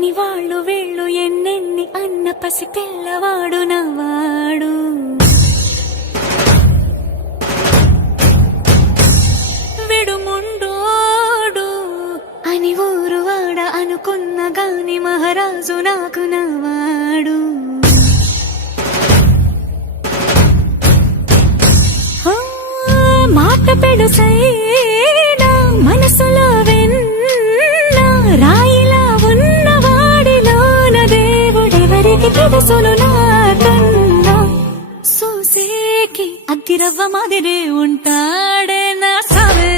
అని వాళ్ళు వీళ్ళు ఎన్నెన్ని అన్న పసి పిల్లవాడు నవ్వాడు. విడుముండోడు అని ఊరు వాడ అనుకున్న గాని మహారాజు నాకు నవ్వాడు. మాట పెడుసైనా మనసులో వెన్న రాయిలా ఉన్నవాడిలోన దేవుడెవరికి తెలుసును నాకన్నా. సూసేకి అగ్గిరవ్వ మాదిరి ఉంటాడే నా సావే.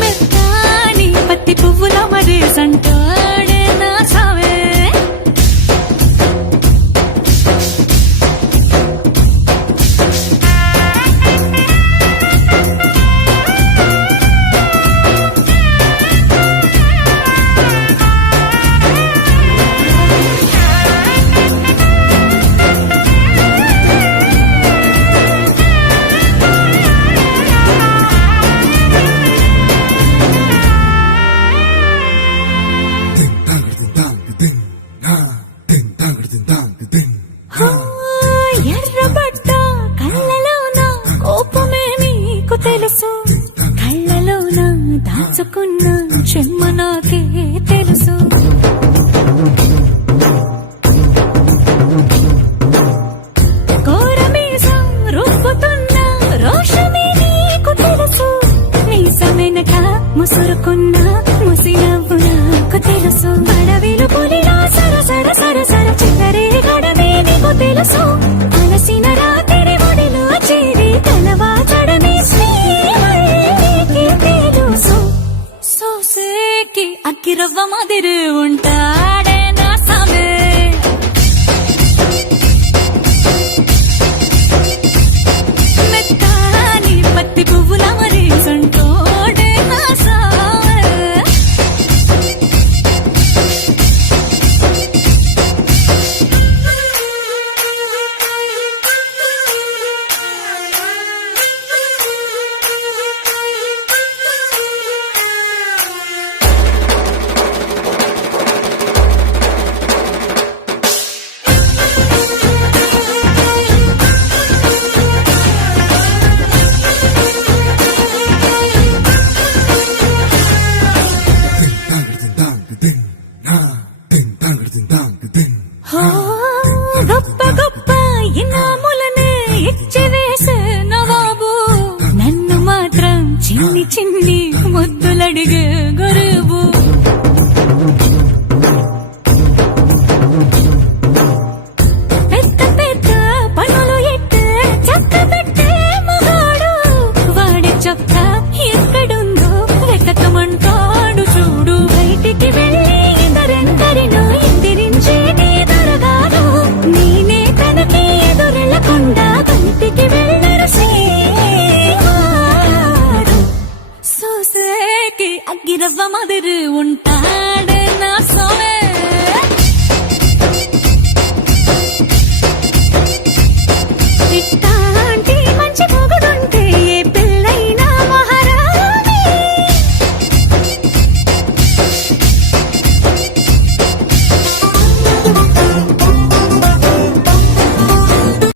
మెత్తాని పత్తి పువ్వుల మరి సంటాడే నా సావే. ఎర్రబడ్డ కళ్ళలోన కోపమే నీకు తెలుసు, కళ్ళలోన దాచుకున్న చెమ్మ నాకే తెలుసు. కోరమీసం రుబ్బుతున్న రోషమే నీకు తెలుసు, మీసమెనక ముసురుకున్న ముసినవ్వు నాకు తెలుసు. అడవిలు పులిలా సరసర సరసర చిల్లరే గడమే నీకు తెలుసు, అలసిన రాత్రి ఒడిలో చేరి తలవాచడమే శ్రీవల్లికి తెలుసు. సోసేకి అగ్గిరవ్వ మాదిరి ఉంటాడే నా సామే. మెత్తాని పత్తి పువ్వుల మరి సంటోడే నా సామే. గొప్ప గొప్ప ఇనాములనే ఇచ్చి వేసే నవాబు, నన్ను మాత్రం చిన్ని చిన్ని ముద్దులడిగే గురు.